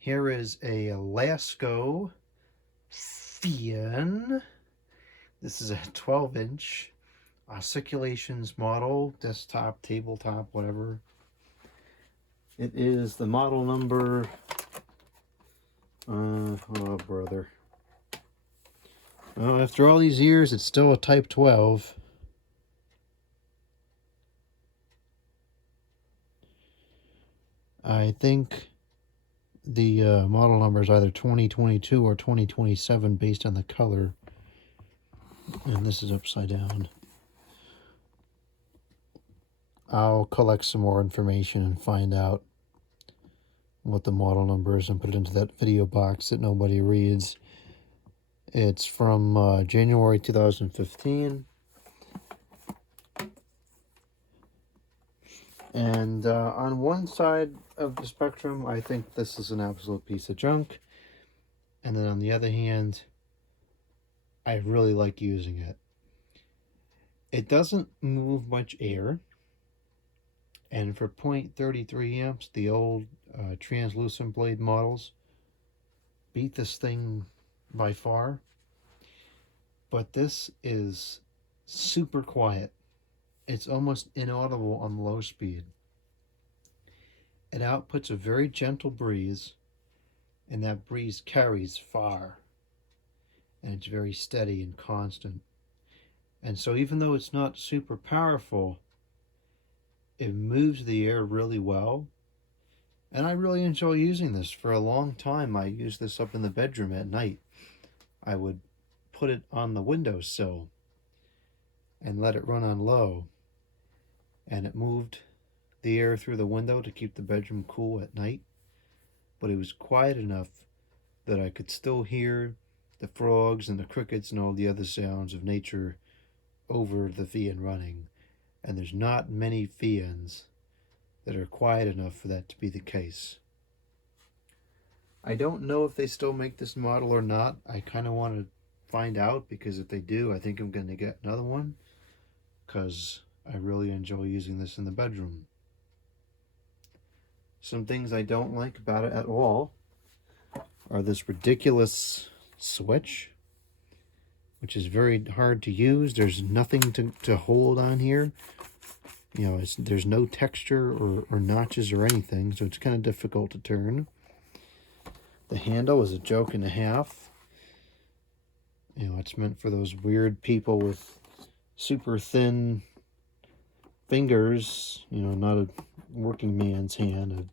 Here is a Lasko fan. This is a 12-inch Oscillations model, desktop, tabletop, whatever. It is the model number, oh brother. Well, after all these years, it's still a Type 12. I think the model number is either 2022 or 2027 based on the color. And this is upside down. I'll collect some more information and find out what the model number is and put it into that video box that nobody reads. It's from January 2015. And on one side of the spectrum, I think this is an absolute piece of junk. And then on the other hand, I really like using it. It doesn't move much air. And for 0.33 amps, the old translucent blade models beat this thing by far. But this is super quiet. It's almost inaudible on low speed. It outputs a very gentle breeze, and that breeze carries far. And it's very steady and constant. And so even though it's not super powerful, it moves the air really well. And I really enjoy using this. For a long time, I used this up in the bedroom at night. I would put it on the windowsill and let it run on low. And it moved the air through the window to keep the bedroom cool at night. But it was quiet enough that I could still hear the frogs and the crickets and all the other sounds of nature over the fan running. And there's not many fans that are quiet enough for that to be the case. I don't know if they still make this model or not. I kind of want to find out, because if they do, I think I'm going to get another one, because I really enjoy using this in the bedroom. Some things I don't like about it at all are this ridiculous switch, which is very hard to use. There's nothing to hold on here. You know, there's no texture or notches or anything, so it's kind of difficult to turn. The handle is a joke and a half. You know, it's meant for those weird people with super thin fingers, you know, not a working man's hand, a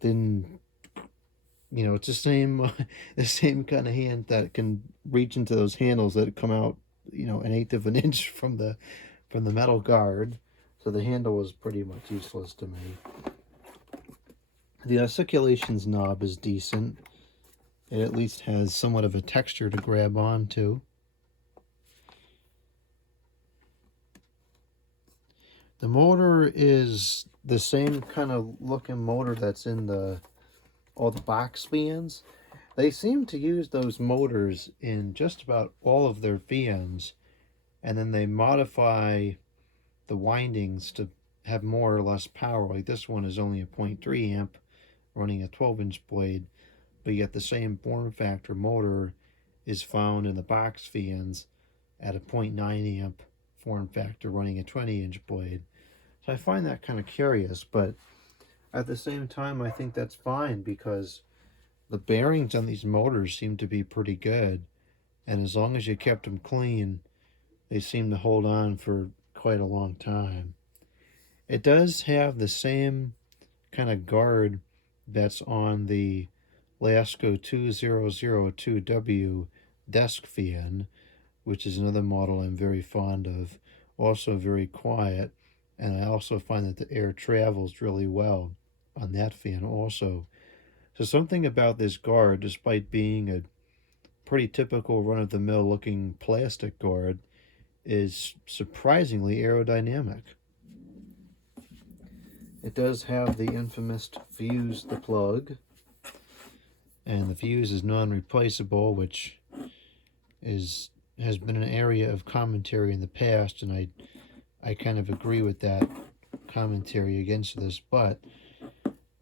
thin, you know, it's the same kind of hand that can reach into those handles that come out, you know, 1/8 of an inch from the metal guard. So the handle was pretty much useless to me. The Oscillations knob is decent. It at least has somewhat of a texture to grab onto. The motor is the same kind of looking motor that's in all the box fans. They seem to use those motors in just about all of their fans, and then they modify the windings to have more or less power. Like this one is only a 0.3 amp running a 12-inch blade, but yet the same form factor motor is found in the box fans at a 0.9 amp form factor running a 20-inch blade. So I find that kind of curious, but at the same time I think that's fine, because the bearings on these motors seem to be pretty good, and as long as you kept them clean, they seem to hold on for quite a long time. It does have the same kind of guard that's on the Lasko 2002W desk fan, which is another model I'm very fond of. Also very quiet, and I also find that the air travels really well on that fan also. So something about this guard, despite being a pretty typical run-of-the-mill looking plastic guard, is surprisingly aerodynamic. It does have the infamous fuse to plug, and the fuse is non-replaceable, which has been an area of commentary in the past, and I kind of agree with that commentary against this, but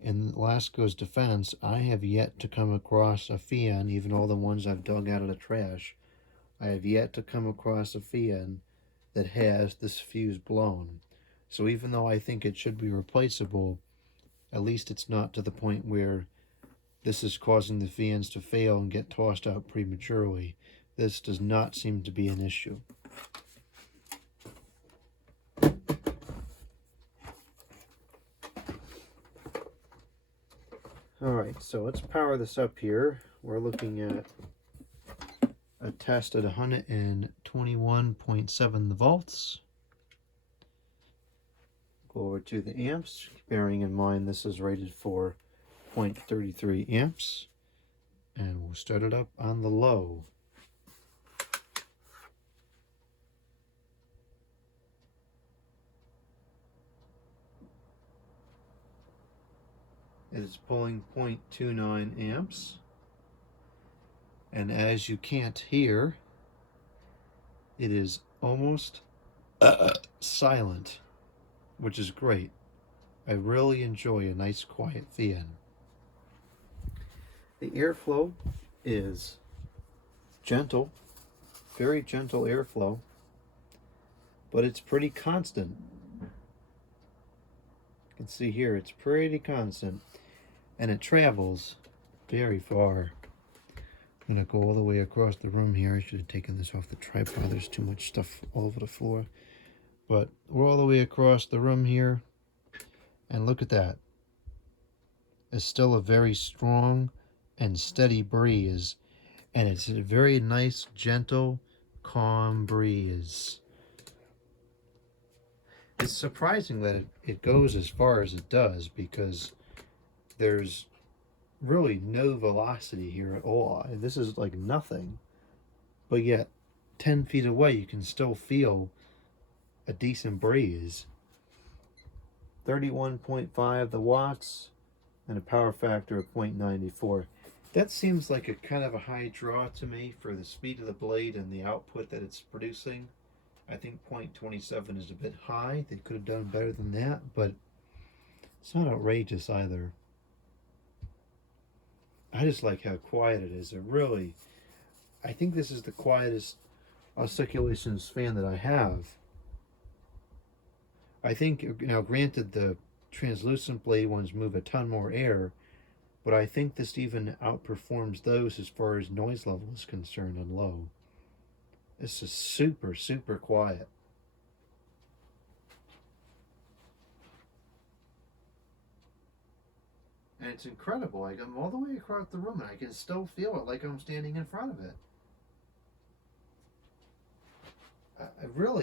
In Lasko's defense, I have yet to come across a fan, even all the ones I've dug out of the trash, I have yet to come across a fan that has this fuse blown. So even though I think it should be replaceable, at least it's not to the point where this is causing the fans to fail and get tossed out prematurely. This does not seem to be an issue. Alright, so let's power this up here. We're looking at a test at 121.7 volts. Go over to the amps, bearing in mind this is rated for 0.33 amps. And we'll start it up on the low. It is pulling 0.29 amps. And as you can't hear, it is almost silent, which is great. I really enjoy a nice quiet fan. The airflow is gentle, very gentle airflow, but it's pretty constant. You can see here it's pretty constant, and it travels very far. I'm gonna go all the way across the room here. I should have taken this off the tripod. There's too much stuff all over the floor. But we're all the way across the room here, and look at that. It's still a very strong and steady breeze, and it's a very nice, gentle, calm breeze. It's surprising that it goes as far as it does, because there's really no velocity here at all. This is like nothing, but yet 10 feet away you can still feel a decent breeze. 31.5 the watts and a power factor of 0.94. That seems like a kind of a high draw to me for the speed of the blade and the output that it's producing. I think 0.27 is a bit high. They could have done better than that, but it's not outrageous either. I just like how quiet it is. I think this is the quietest Oscillations's fan that I have. I think, now granted, the translucent blade ones move a ton more air, but I think this even outperforms those as far as noise level is concerned on low. This is super, super quiet. And it's incredible. Like, I'm all the way across the room and I can still feel it like I'm standing in front of it.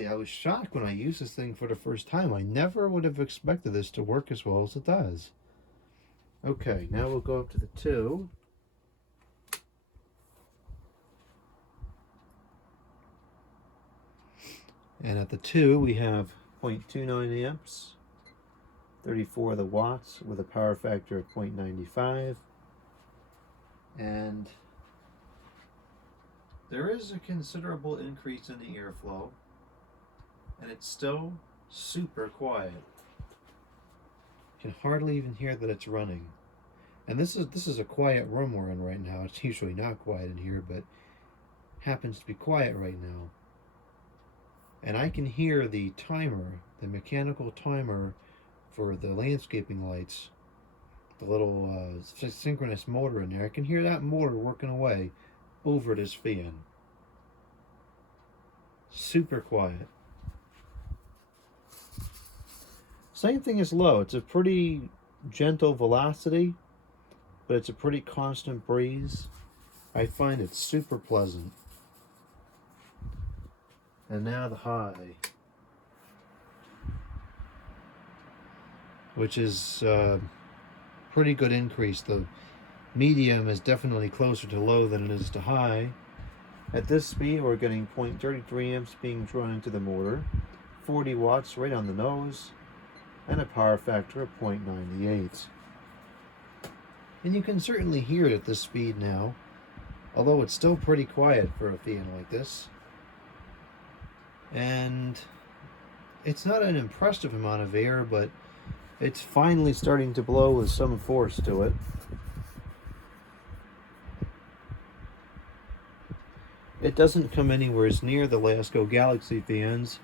I was shocked when I used this thing for the first time. I never would have expected this to work as well as it does. Okay, now we'll go up to the 2. And at the 2 we have 0.29 amps. 34 of the watts with a power factor of 0.95, and there is a considerable increase in the airflow, and it's still super quiet. You can hardly even hear that it's running. And this is a quiet room we're in right now. It's usually not quiet in here, but happens to be quiet right now. And I can hear the timer, the mechanical timer for the landscaping lights, the little synchronous motor in there. I can hear that motor working away over this fan. Super quiet. Same thing as low. It's a pretty gentle velocity, but it's a pretty constant breeze. I find it super pleasant. And now the high, which is pretty good increase. The medium is definitely closer to low than it is to high. At this speed, we're getting 0.33 amps being drawn into the motor, 40 watts right on the nose, and a power factor of 0.98. And you can certainly hear it at this speed now, although it's still pretty quiet for a fan like this. And it's not an impressive amount of air, but It's finally starting to blow with some force to it. It doesn't come anywhere near the Lasko Galaxy fans.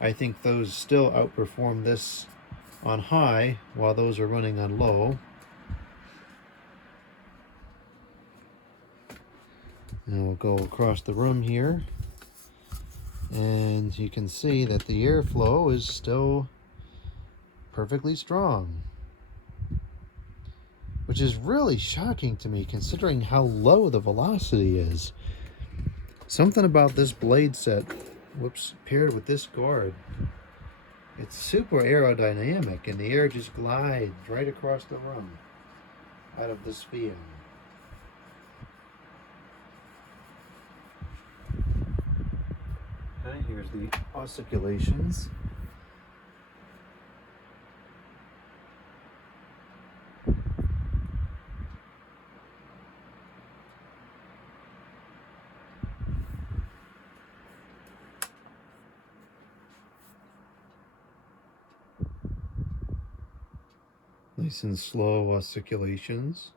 I think those still outperform this on high while those are running on low. And we'll go across the room here. And you can see that the airflow is still perfectly strong, which is really shocking to me considering how low the velocity is. Something about this blade set, paired with this guard, it's super aerodynamic and the air just glides right across the room out of this fan. Okay, here's the osculations. Nice and slow osculations.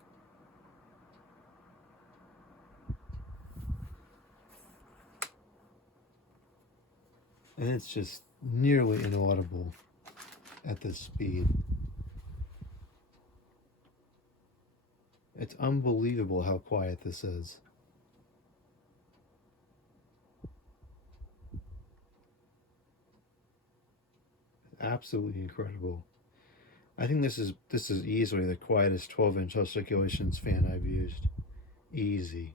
And it's just nearly inaudible at this speed. It's unbelievable how quiet this is. Absolutely incredible. I think this is easily the quietest 12-inch oscillations fan I've used. Easy.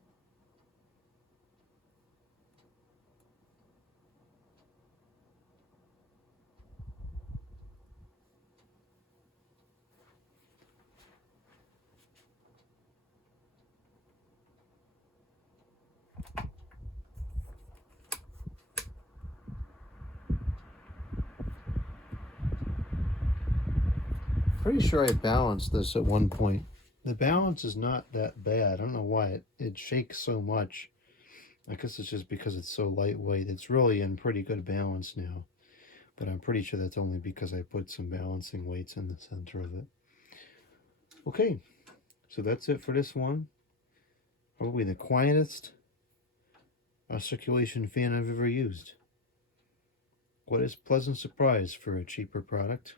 Pretty sure I balanced this at one point. The balance is not that bad. I don't know why it shakes so much. I guess it's just because it's so lightweight. It's really in pretty good balance now. But I'm pretty sure that's only because I put some balancing weights in the center of it. Okay, so that's it for this one. Probably the quietest circulation fan I've ever used. What a pleasant surprise for a cheaper product.